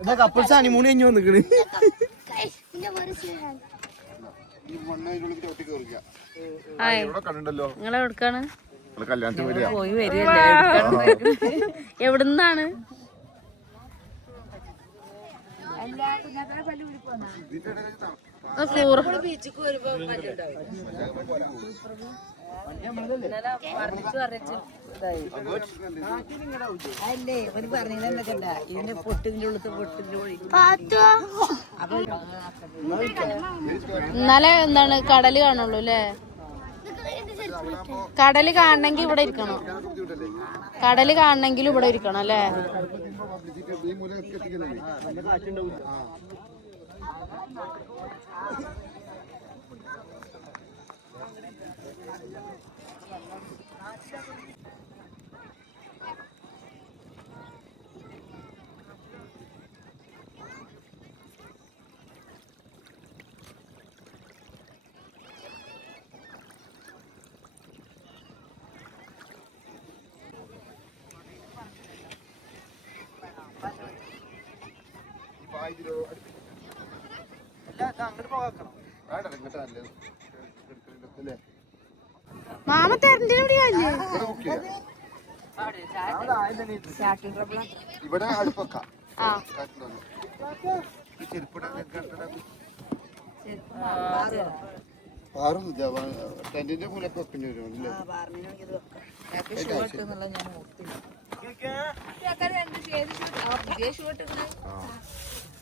ഇതാ couples honeymoon കഴിഞ്ഞു വന്നിക്കണ്. ഇവിടെ കണ്ടിട്ടുണ്ടല്ലോ നിങ്ങൾ എവിടുക്കാണ്? നിങ്ങൾ കല്യാണത്തിന് വരിക പോയി വരികയല്ലേ? എവിടുന്നാണ്? ബീച്ചിക്ക് വരുമ്പോ അല്ലേ ഒരു ഇതിന്റെ പൊട്ടിന്റെ ഉള്ളത്തെ പൊട്ടിന്റെ അപ്പൊ എന്താണ് കടൽ കാണുള്ളൂ അല്ലേ? കടൽ കാണണമെങ്കിൽ ഇവിടെ ഇരിക്കണം. കടൽ കാണണമെങ്കിൽ ഇവിടെ ഇരിക്കണം അല്ലേ? ഈ മൂലം എത്തിക്കുന്നില്ലേ അങ്ങോട്ട് പോകാക്കണം വേണ്ട ഇങ്ങോട്ട് നല്ലത് മാമ തെരണ്ടിന് എവിടെയല്ലേ ഇവിടെ അടുപ്പൊക്കാം. പാറും ടെന്റിന്റെ മൂലൊക്കെ വെക്കേണ്ടി വരും അല്ലേ? അപ്പുറം കത്തി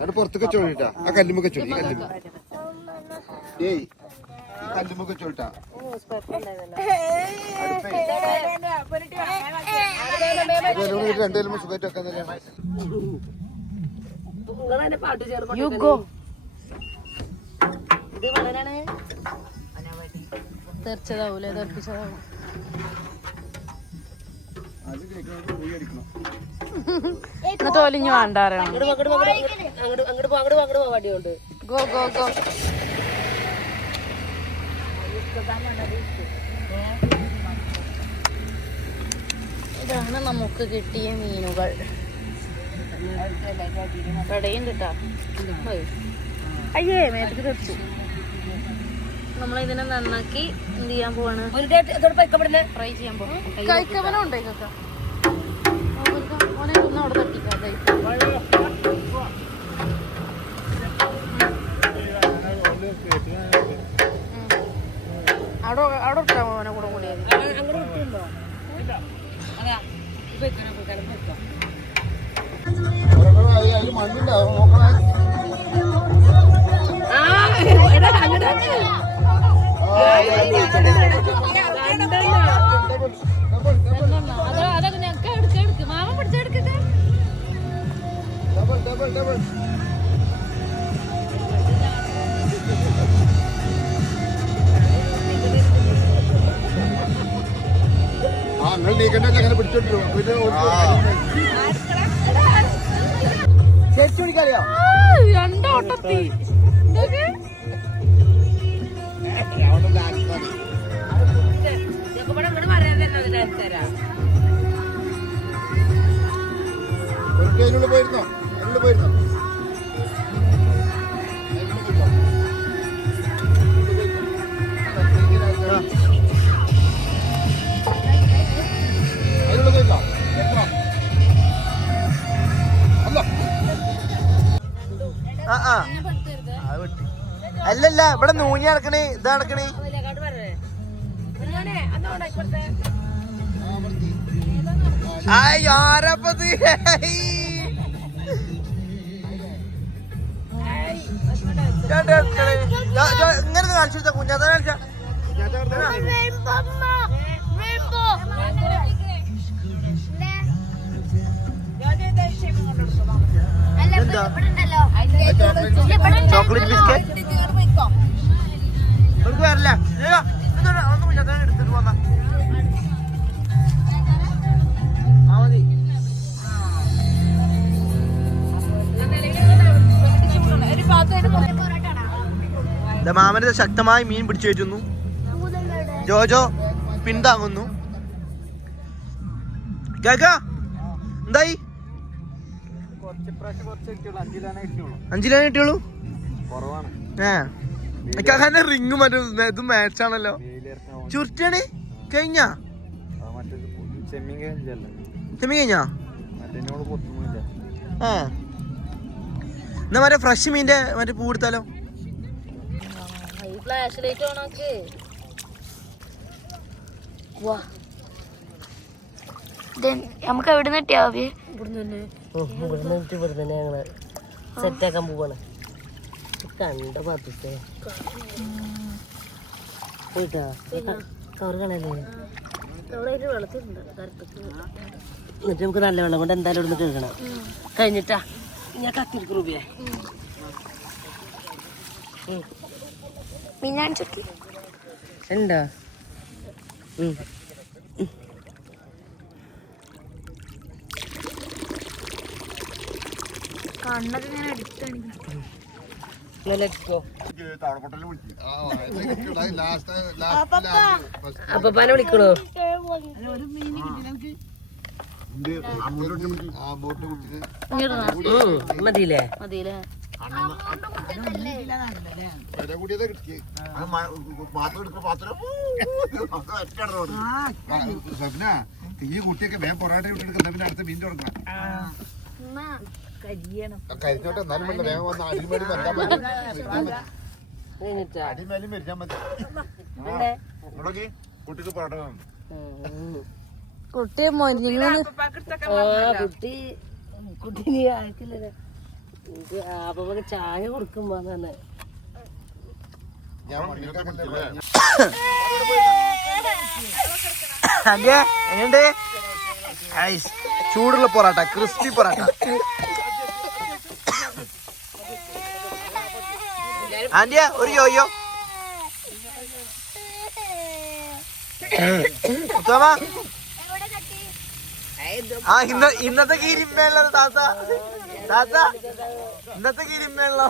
അത് പുറത്തൊക്കെ ചോദിട്ടാ ആ കല്ലുമ്പ കച്ചോളി കല്ലുമ്പ ഏയ് കല്ലുമ്പ കല്ലുമ്പൊക്കെ രണ്ടുപേരും സുഖമായിട്ട് വെക്കാൻ തന്നെയാണ് നിങ്ങളെ പാട്ട് ചേർന്ന് യു ഗോ ഇത് വളരാണ് തെറിച്ചതാവൂലേ തെറിപ്പിച്ചതാവും. അത് കേൾക്കണമെങ്കിൽ പോയി അടിക്കണം എന്നിട്ട് ഒലിഞ്ഞു വേണ്ടാറാണ് ഗോ ഗോ ഗോ. ഇതാണ് നമുക്ക് കിട്ടിയ മീനുകൾ. കടയും കിട്ടാ അയ്യേ മേത്തക്ക് തെറിച്ചു. നമ്മളിതിനെ നന്നാക്കി എന്ത് ചെയ്യാൻ പോവാണ്? ഫ്രൈ ചെയ്യാൻ പോകും കഴിക്കവനും ഉണ്ടോ ഇതൊക്കെ അവിടെ തട്ടിക്കാതെ അവിടെ അവിടെ ഇട്ടാ ഓനെ കൂടെ കൂടി അങ്ങോട്ട് വിട്ടുണ്ടോ അതാ ഇപ്പൊ ഇങ്ങനെ പോയി കിടന്നു അതിൽ മണ്ണുണ്ടാവും നോക്കണേ അത് ചേച്ചി പിടിക്കാറിയോ രണ്ടോട്ടത്തി. പോയിരുന്നോ? അതിനുള്ളിൽ പോയിരുന്നോ? അല്ലല്ല ഇവിടെ നൂഞ്ഞി നടക്കണേ ഇത് നടക്കണേ. ആരപ്പത് ഇങ്ങനെ കാണിച്ചു കൊടുത്ത കുഞ്ഞാത്ത കാണിച്ച. എന്താ ചോക്ലേറ്റ് ബിസ്ക്കറ്റ്? അവർക്ക് വരില്ല ഏയ്യോ, ഇതൊന്ന് ഒന്ന് മുന്നോട്ട് എടുത്തിട്ട് പോന്നാ ആ മതി. ദാ മാമന് ശക്തമായി മീൻ പിടിച്ചു വെച്ചുന്നു. ജോജോ പിന്താങ്ങുന്നു കേക്കാ? എന്തായി? അഞ്ചിലാ കിട്ടിയുള്ളൂ. ഏ. കാക്കാന്റെ റിങ് മറ്റേ ഇത് മാച്ച് ആണല്ലോ. ചുരുട്ടാണ് കഴിഞ്ഞ? ചെമ്മീൻ കഴിഞ്ഞാ? ആ. എന്നാ മറ്റേ ഫ്രഷ് മീന്റെ മറ്റേ പൂ എടുത്താലോ? ഫ്ലാഷ് ലൈറ്റ് ഓണാക്ക് നമുക്ക് എവിടെ നിന്ന് കിട്ടിയാവേ ഇവിടുന്ന് ഞങ്ങൾ സെറ്റാക്കാൻ പോവാണ്. കണ്ട പാത്തേ പോയിട്ടാ കവർ കളയല്ലേ എന്നിട്ട് നമുക്ക് നല്ല വെള്ളം കൊണ്ട് എന്തായാലും ഇവിടുന്ന് കഴുകണം കഴിഞ്ഞിട്ടാ ഞാൻ കത്തിരിക്കും ചുക്കി ഉണ്ടോ കണ്ണൊക്കെ ഇങ്ങനെ എടുത്താണ് അപ്പൊ പന വിളിക്കണോ മതിയില്ലേ മതിയില്ലേ ഈ കുട്ടിയൊക്കെ വേഗം പൊറാട്ട വിട്ടെടുക്കുന്ന പിന്നെ അടുത്ത മീൻ തുടങ്ങണം കരിഞ്ഞോട്ടെ എന്നാലും വേണ്ട വേഗം വന്ന് അടിമേലും കുട്ടിക്ക് കുട്ടി കുട്ടി കുട്ടി നീ ആയിട്ടില്ല അപ്പൊ ചായ കൊടുക്കുമ്പോ തന്നെ എങ്ങനെയുണ്ട്? ഐസ്. ചൂടുള്ള പൊറാട്ട ക്രിസ്പി പൊറാട്ട. ആന്റിയ ഒരു യോയോ ഉത്തമ. ആ ഇന്ന ഇന്നത്തെ കീരിമ്മയുള്ള താത്ത. താത്ത ഇന്നത്തെ കീരിമ്മയുള്ള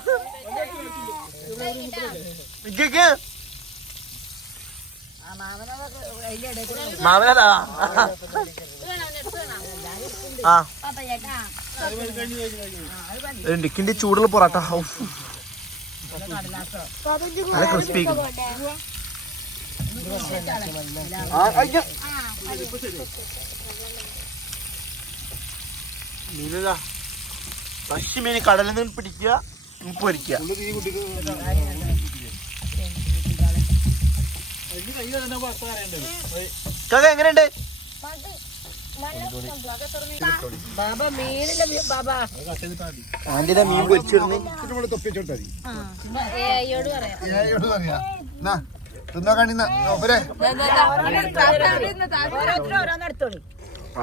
ഇക്കക്ക് മാമനതാ. ആ. ഡിക്കിന്റെ ചൂടുള്ള പൊറാട്ട. ഔ. നല്ല ക്രിസ്പി മീനതാ മീൻ കടലിൽ നിന്ന് പിടിക്കുക ഉപ്പ് പൊരിക്കുക. ഈ കുട്ടിക്ക് കാക്ക എങ്ങനെയുണ്ട്? ആന്റിയുടെ മീൻ പൊരിച്ചിരുന്നു ഇവിടെ തൊപ്പിച്ചോട്ടാ പറയാം. തിന്നാ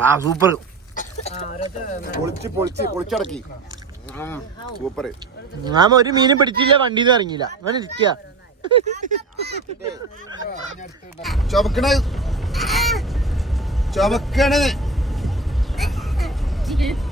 ആ സൂപ്പർ. പൊളിച്ച് പൊളിച്ച് പൊളിച്ചടക്കി. സൂപ്പർ. ഞാൻ ഒരു മീനും പിടിച്ചില്ല വണ്ടിയിൽ നിന്ന് ഇറങ്ങിയില്ല. അങ്ങനെ ഇരിക്കുക ചുമക്കണ ചുമക്കണത്.